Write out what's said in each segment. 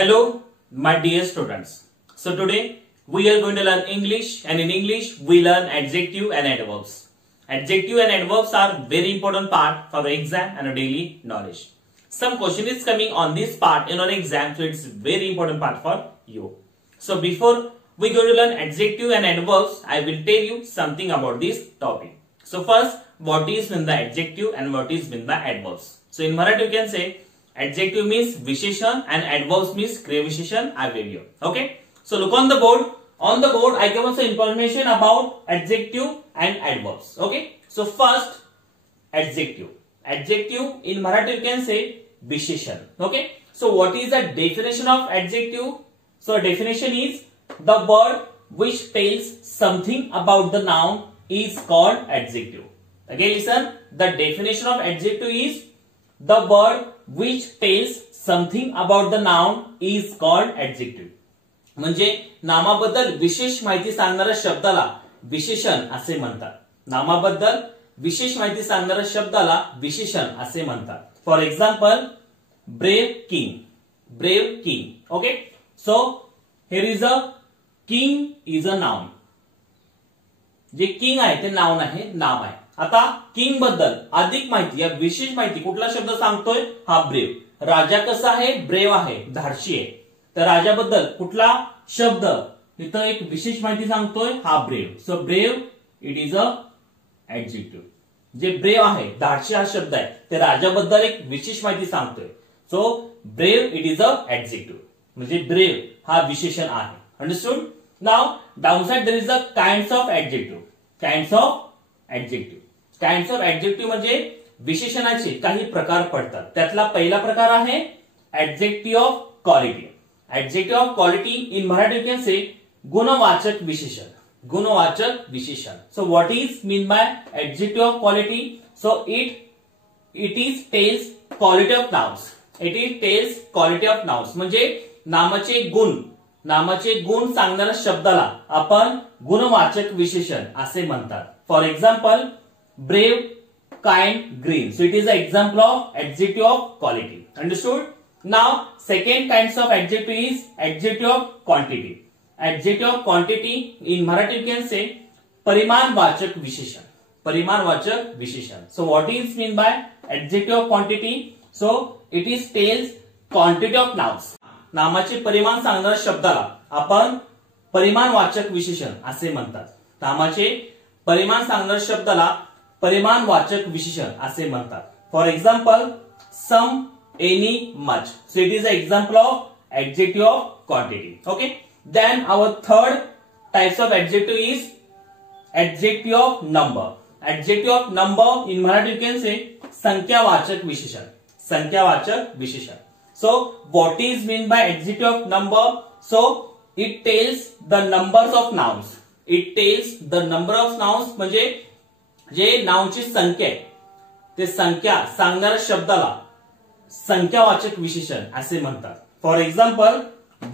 Hello, my dear students. So today we are going to learn English, and in English we learn adjective and adverbs. Adjective and adverbs are very important part for exam and daily knowledge. Some question is coming on this part in our exam, so it's very important part for you. So before we go to learn adjective and adverbs, I will tell you something about this topic. So first, what is mean the adjective and what is mean the adverbs? So in Marathi you can say adjective means विशेषण and adverbs means क्रिया विशेषण अव्यय. Okay. So look on the board. On the board I give some information about adjective and adverbs. Okay. So first adjective. Adjective in Marathi you can say विशेषण. Okay. So what is the definition of adjective? So definition is the word which tells something about the noun is called adjective. Again listen, the definition of adjective is the word which tells something about the noun is called adjective. म्हणजे नामाबद्दल विशेष माहिती सांगणाऱ्या शब्दाला विशेषण असे म्हणतात. नामाबद्दल विशेष माहिती सांगणाऱ्या शब्दाला विशेषण असे म्हणतात. For example brave king. Brave king. Okay. So here is a king is a noun. जे किंग आहे ते नाउन आहे, नाम आहे. आता किंग बद्दल अधिक माहिती या विशेष माहिती कुठला शब्द सांगतोय? हा ब्रेव. राजा कसा आहे? ब्रेव आहे, धाडसी आहे. तर राजाबद्दल कुठला शब्द इथं एक विशेष माहिती सांगतोय? हा brave. So brave it is a adjective. जे ब्रेव आहे, धाडसी हा शब्द आहे, ते राजाबद्दल एक विशेष माहिती सांगतोय. So brave it is a adjective. म्हणजे ब्रेव हा विशेषण आहे. Understood? Now downside there is a kinds of adjective. Kinds of adjective. Kinds of adjective म्हणजे विशेषणाचे काही प्रकार पडतात. त्यातला पहिला प्रकार आहे adjective of quality. Adjective of quality in Marathi you can say गुणवाचक विशेषण. गुणवाचक विशेषण. So what is mean by adjective of quality? So it is tells quality of nouns. It is tells quality of nouns म्हणजे नामाचे गुण सांगणाऱ्या शब्दाला आपण गुणवाचक विशेषण असे म्हणतात. For example brave, kind, green. So it is an example of adjective of quality. Understood? Now second kinds of adjective is adjective of quantity. Adjective of quantity in Marathi you can say परिमाणवाचक विशेषण. परिमाणवाचक विशेषण. So what is mean by adjective of quantity? So it is tells quantity of nouns. नामाचे परिमाण सांगणाऱ्या शब्दाला आपण परिमाणवाचक विशेषण असे म्हणतात. नामाचे परिमाण सांगणाऱ्या शब्दाला परिमाणवाचक विशेषण असे म्हणतात. For example some, any, much. So it is a example of adjective of quantity. Okay. Then our third types of adjective is adjective of number. Adjective of number in Marathi you can say संख्यावाचक विशेषण. संख्यावाचक विशेषण. So what is mean by adjective of number? So it tells the numbers of nouns. It tells the number of nouns म्हणजे जे नाउनची संख्या आहे ते संख्या सांगणाऱ्या शब्दाला संख्यावाचक विशेषण असे म्हणतात. फॉर एक्झाम्पल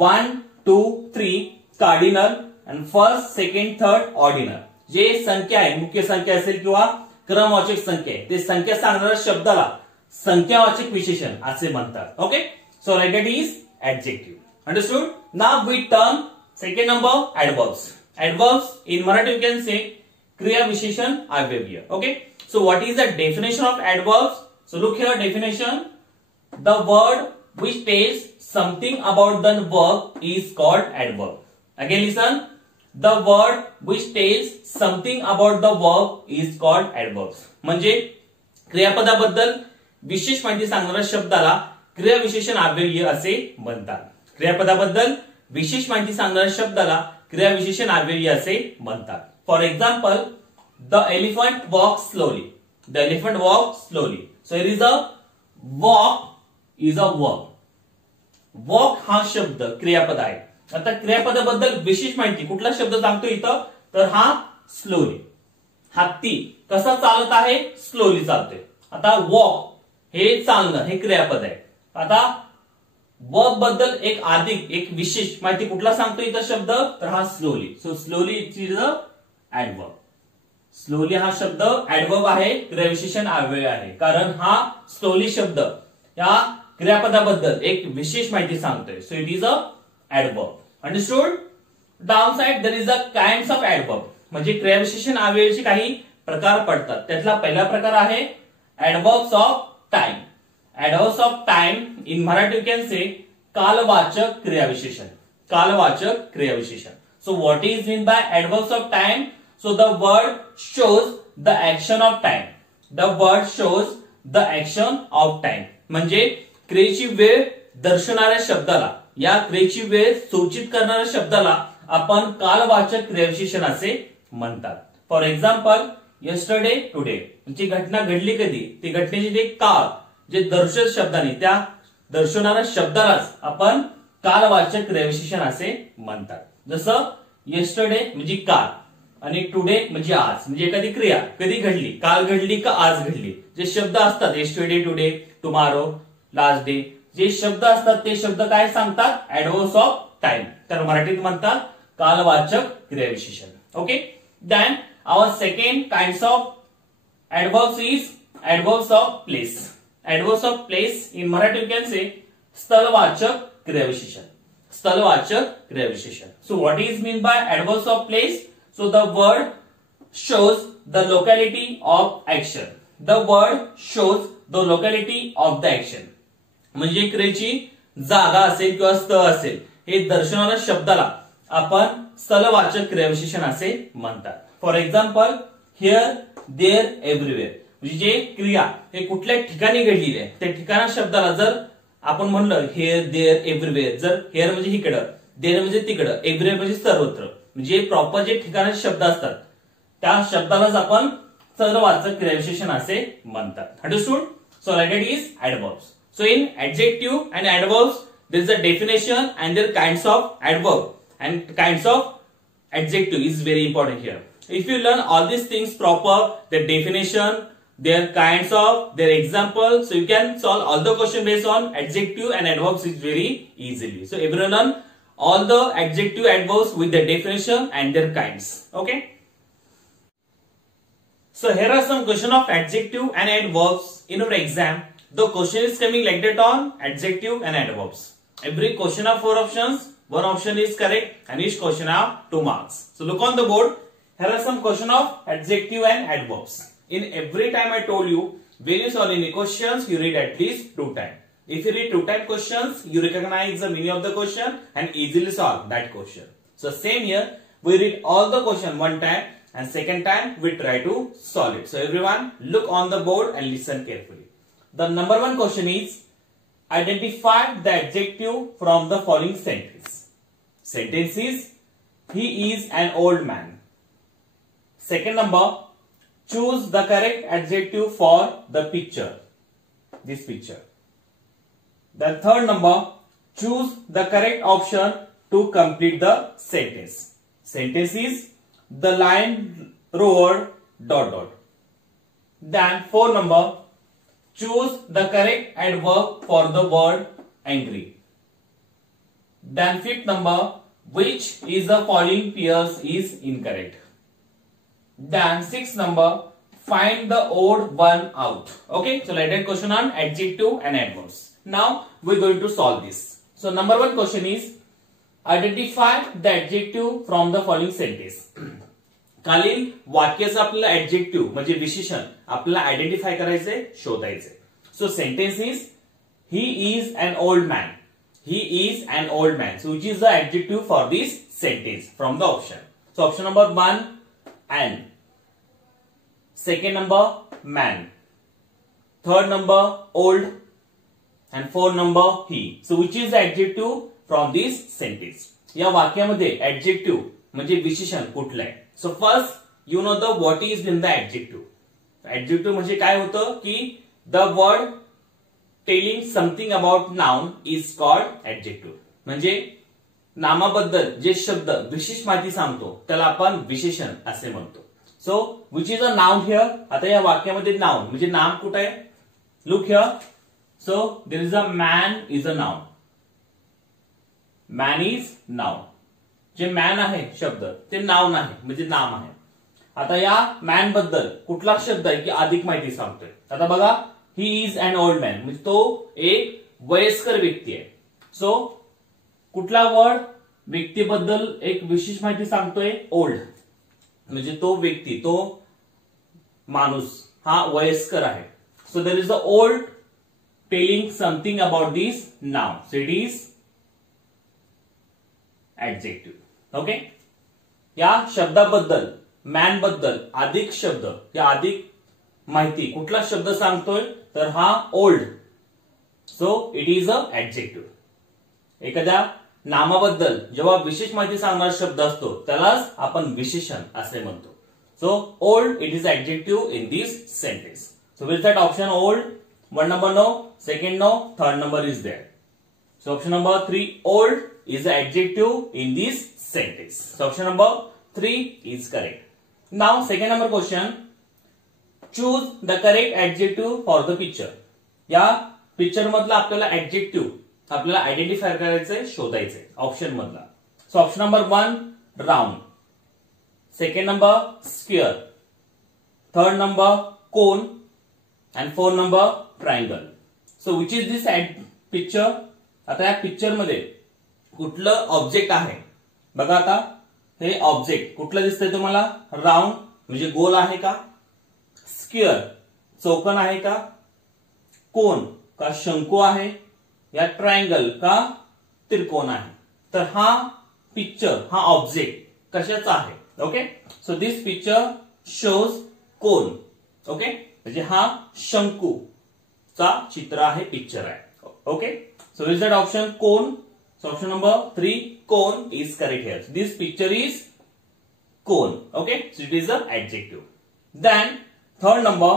1, 2, 3 कार्डिनल आणि फर्स्ट, सेकंड, थर्ड ऑर्डिनल. जे संख्या आहे, मुख्य संख्या असेल किंवा क्रमवाचक संख्या आहे, ते संख्या सांगणाऱ्या शब्दाला संख्यावाचक विशेषण असे म्हणतात. Okay. So like that is adjective. Understood? Now we turn second number adverbs. Adverbs in Marathi you can say क्रिया विशेषण अव्यय. Okay. So what is the definition of adverbs? So look here, definition. The word which tells something about the verb is called adverb. Again listen. The word which tells something about the verb is called adverbs. म्हणजे क्रियापदाबद्दल विशेष माहिती सांगणाऱ्या शब्दाला क्रिया विशेषण अव्यय असे म्हणतात. क्रियापदाबद्दल विशेष माहिती सांगणाऱ्या शब्दाला क्रिया विशेषण अव्यय असे म्हणतात. For example, the elephant walks slowly. The elephant walks slowly. So here is a walk is a verb. Walk हा शब्द क्रियापद आहे. आता क्रियापदाबद्दल विशेष माहिती कुठला शब्द सांगतो इथं? तर हा स्लोली. हत्ती कसा चालत आहे? स्लोली चालतोय. आता वॉक हे चालणं हे क्रियापद आहे. आता वर्ब बद्दल एक विशेष माहिती कुठला सांगतो इथं शब्द? तर हा slowly. So slowly is a adverb. Slowly हा शब्द ऍडवर्ब आहे, क्रियाविशेषण अव्यय आहे. कारण हा स्लोली शब्द या क्रियापदाबद्दल एक विशेष माहिती सांगतोय. So it is a adverb. Understood. Down side there is a kinds of adverb. म्हणजे क्रियाविशेषण अव्ययाचे काही प्रकार पडतात. त्यातला पहिला प्रकार आहे adverbs of time. Adverbs of time in Marathi you can say कालवाचक क्रियाविशेषण. कालवाचक क्रियाविशेषण. So what is mean by adverbs of time? So the word shows the action of time. The word shows the action of time. म्हणजे क्रियेची वेळ दर्शवणाऱ्या शब्दाला, या क्रियेची वेळ सूचित करणाऱ्या शब्दाला आपण कालवाचक क्रियाविशेषण असे म्हणतात. For example yesterday, today. जी घटना घडली कधी, ती घटनेची जे काळ जे दर्शक शब्दाने, त्या दर्शवणाऱ्या शब्दालाच आपण कालवाचक क्रियाविशेषण असे म्हणतात. जसं येस्टरडे म्हणजे काल आणि टुडे म्हणजे आज. म्हणजे एखादी क्रिया कधी घडली, काल घडली का आज घडली. जे शब्द असतात yesterday, today, tomorrow, last day, जे शब्द असतात ते शब्द काय सांगतात? Adverbs of time. तर मराठीत म्हणतात कालवाचक क्रियाविशेषण. Okay. Then our second kinds of adverbs is adverbs of place. Adverbs of place in Marathi you can say स्थलवाचक क्रियाविशेषण. स्थलवाचक क्रियाविशेषण. So what is mean by adverbs of place? So the word shows the locality of action. The word shows the locality of the action. म्हणजे क्रियेची जागा असेल किंवा स्थळ असेल हे दर्शवणाऱ्या शब्दाला आपण स्थलवाचक क्रियाविशेषण असे म्हणतात. For example here, there, everywhere. म्हणजे जे क्रिया हे कुठल्या ठिकाणी घडलेली आहे त्या ठिकाणा शब्दाला जर आपण म्हणलं हेअर, देअर, एव्हरीवेअर. जर हेअर म्हणजे इकडं, देअर म्हणजे तिकडं, एव्हरीवेअर म्हणजे सर्वत्र. म्हणजे प्रॉपर जे ठिकाणाचे शब्द असतात त्या शब्दालाच आपण स्थलवाचक क्रियाविशेषण असे म्हणतात. Understood. So like it is adverbs. So in adjective and adverbs there is a definition and there kinds of adverb and kinds of adjective is very important here. If you learn all these things proper, their definition, their kinds of, their example, so you can solve all the question based on adjective and adverbs is very easily. So everyone learn all the adjective adverbs with their definition and their kinds. Okay. So here are some question of adjective and adverbs in our exam. The question is coming like that on adjective and adverbs. Every question of 4 options. One option is correct and each question have 2 marks. So look on the board. Here are some question of adjective and adverbs. In every time I told you, when you solve any questions, you read at least 2 times. If you read 2 times questions, you recognize the meaning of the question and easily solve that question. So same here, we read all the question 1 time and second time we try to solve it. So everyone look on the board and listen carefully. The number 1 question is, identify the adjective from the following sentence. Sentence is, he is an old man. Second number, choose the correct adjective for the picture. This picture. The third number, choose the correct option to complete the sentence. Sentence is, the lion roared ... Then fourth number, choose the correct adverb for the word angry. Then fifth number, which is the following pairs is incorrect. Then sixth number, find the odd one out. Okay, so like that question on adjective and adverbs. Now we're going to solve this. So number 1 question is, identify the adjective from the following sentence. खालील वाक्याचं आपल्याला adjective म्हणजे विशेषण आपल्याला identify करायचंय, शोधायचंय. So sentence is, he is an old man. He is an old man. So which is the adjective for this sentence from the option? So option number 1, an. Second number, man. Third number, old. And fourth number, he. So which is the adjective from this sentence? या वाक्यामध्ये adjective म्हणजे विशेषण कुठलं आहे? So first you know the what is in the adjective. Adjective म्हणजे काय होतं की the word telling something about noun is called adjective. म्हणजे नामाबद्दल जे शब्द विशेष माहिती सांगतो त्याला आपण विशेषण असे म्हणतो. So which is a noun here. आता या वाक्यामध्ये नाउन म्हणजे नाम कुठे आहे? Look here. So there is a man is a noun. Man is noun. जे मॅन आहे शब्द ते नाउन आहे म्हणजे नाम आहे. आता या मॅन बद्दल कुठला शब्द आहे की अधिक माहिती सांगतोय. आता बघा, he is an old man म्हणजे तो एक वयस्कर व्यक्ती आहे. सो कुठला वर्ड व्यक्तीबद्दल एक विशेष माहिती सांगतोय? ओल्ड. म्हणजे तो व्यक्ती, तो माणूस हा वयस्कर आहे. So there is a old telling something about this noun. So it is adjective. Okay. या शब्दाबद्दल, मॅन बद्दल अधिक शब्द, या अधिक माहिती कुठला शब्द सांगतोय? तर हा old. So it is a adjective. एखाद्या नामाबद्दल जेव्हा विशेष माहिती सांगणारा शब्द असतो त्यालाच आपण विशेषण असे म्हणतो. So old it is adjective in this sentence. So will that option old? One number no, second no, third number is there. So option number 3 old is an adjective in this sentence. So option number 3 is correct. Now second number question, choose the correct adjective for the picture. या picture मधला आपल्याला adjective आपल्याला identify करायचंय, शोधायचंय option मधला. So option number 1 round, second number square, third number cone and fourth number triangle. So which is this picture? आता या picture मध्ये कुठलं ऑब्जेक्ट आहे? बघा आता हे ऑब्जेक्ट कुठलं दिसतंय तुम्हाला? राउंड म्हणजे गोल आहे का? स्क्वेअर चौकोन आहे का? कोन का शंकू आहे? या ट्रायंगल का त्रिकोण आहे? तर हा पिक्चर, हा ऑब्जेक्ट कशाचा आहे? Okay. So this picture shows cone. Okay. म्हणजे हा शंकूचा चित्र आहे, पिक्चर आहे. Okay. So is that option cone? So option number 3 cone is correct here. So this picture is cone. Okay. So it is an adjective. Then third number,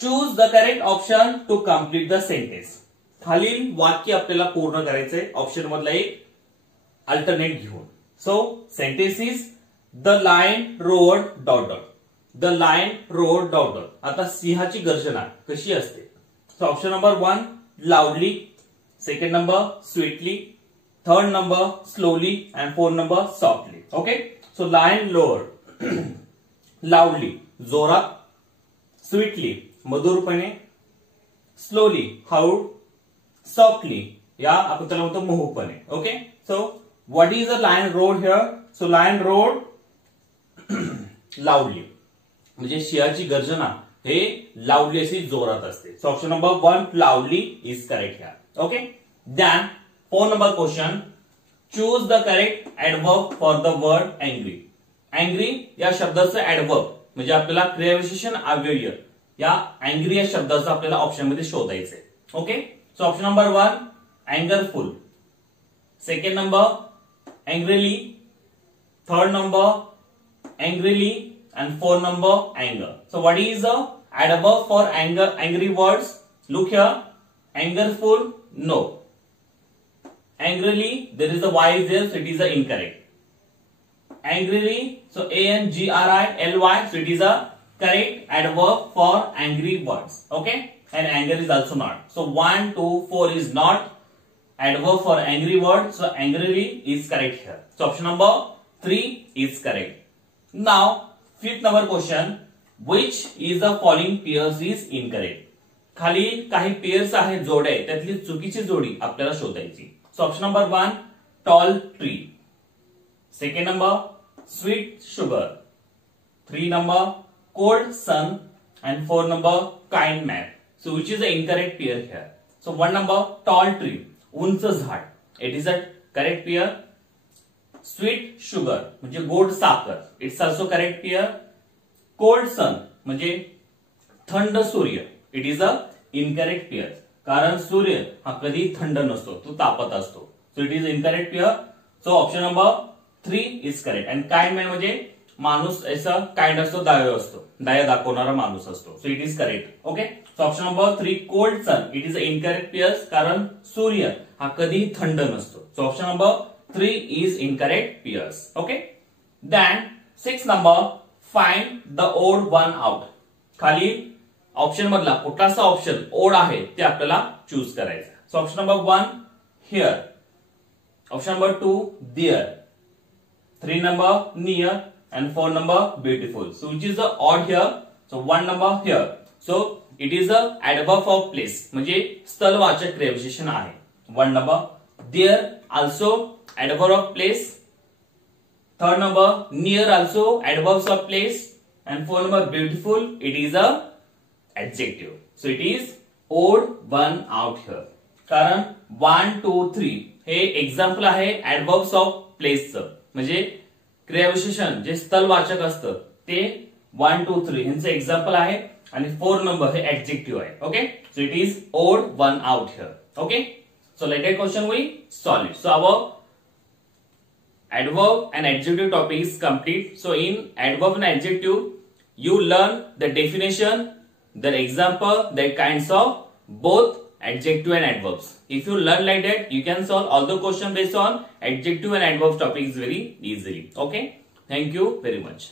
choose the correct option to complete the sentence. खालील वाक्य आपल्याला पूर्ण करायचंय option मधला एक alternate घेऊन. So sentence is the lion roared dot dot. The lion roared dot dot. आता सिंहाची गर्जना कशी असते? So option number 1 loudly, second number sweetly, third number slowly and fourth number softly. Okay. So lion roared loudly जोरात, sweetly मधुरपणे, slowly हळू, softly या आपण त्याला म्हणतो मोहपणे. Okay. So what is a lion roared here? So lion roared loudly म्हणजे सिंहाची गर्जना हे लाऊडली अशी जोरात असते. So option number 1 loudly is correct here. Okay. Then four number question, choose the correct adverb for the word angry. Angry या शब्दाचं adverb म्हणजे आपल्याला क्रियाविशेषण अव्यय या अँग्री या शब्दाचं आपल्याला ऑप्शन मध्ये शोधायचंय. Okay. So option number 1 angerful, second number angrily, third number angrily and fourth number anger. So what is the adverb for anger, angry words? Look here, angerful, no. Angrily, there is a y is there, so it is a incorrect. Angrily, so angry-ly, so it is a correct adverb for angry words. Okay, and anger is also not. So 1, 2, 4 is not adverb for angry word. So angrily is correct here. So option number 3 is correct. Now fifth number question, which is the following pairs is incorrect? खाली काही pairs आहेत, जोड्या आहेत, त्यातली चुकीची जोडी आपल्याला शोधायची. So option number 1 tall tree, second number sweet sugar, 3 number cold sun and 4 number kind man. So which is the incorrect pair here? So 1 number tall tree, उंच झाड, it is a correct pair. Sweet sugar म्हणजे गोड साखर, it's also correct pair. Cold sun म्हणजे थंड सूर्य, it is a incorrect pair, कारण सूर्य हा कधी थंड नसतो, तो तापत असतो. So it is incorrect pair. So option number 3 is correct. And kind man म्हणजे माणूस ऐसा काइंड असतो, दया असतो, दया दाखवणारा माणूस असतो. So it is correct. Okay. So option number 3 cold sun, it is a incorrect pair, कारण सूर्य हा कधी थंड नसतो. So option number 3 is incorrect pairs. Okay. Then 6 number, find the odd one out. खाली ऑप्शन मधला कुठलासा ऑप्शन ओड आहे ते आपल्याला चूज करायचं. So option number 1 here, option number 2 there, 3 number near and 4 number beautiful. So which is the odd here? So 1 number here. So it is a adverb of place, म्हणजे स्थलवाचक क्रियाविशेषण आहे. 1 number. There also adverb of place. 3rd number, near also adverbs of place. And 4th number, beautiful, it is a adjective. So it is odd one out here. कारण 1, 2, 3 हे example आहे adverbs of place चं, म्हणजे क्रियाविशेषण जे स्थलवाचक असतं ते 1, 2, 3 ह्यांचं एक्झाम्पल आहे आणि 4 नंबर हे ऍडजेक्टिव्ह आहे. Okay, so it is odd one out here. Okay, so let that question we solve it. So our adverb and adjective topic is complete. So in adverb and adjective you learn the definition, the example, the kinds of both adjective and adverbs. If you learn like that, you can solve all the question based on adjective and adverb topics very easily. Okay, thank you very much.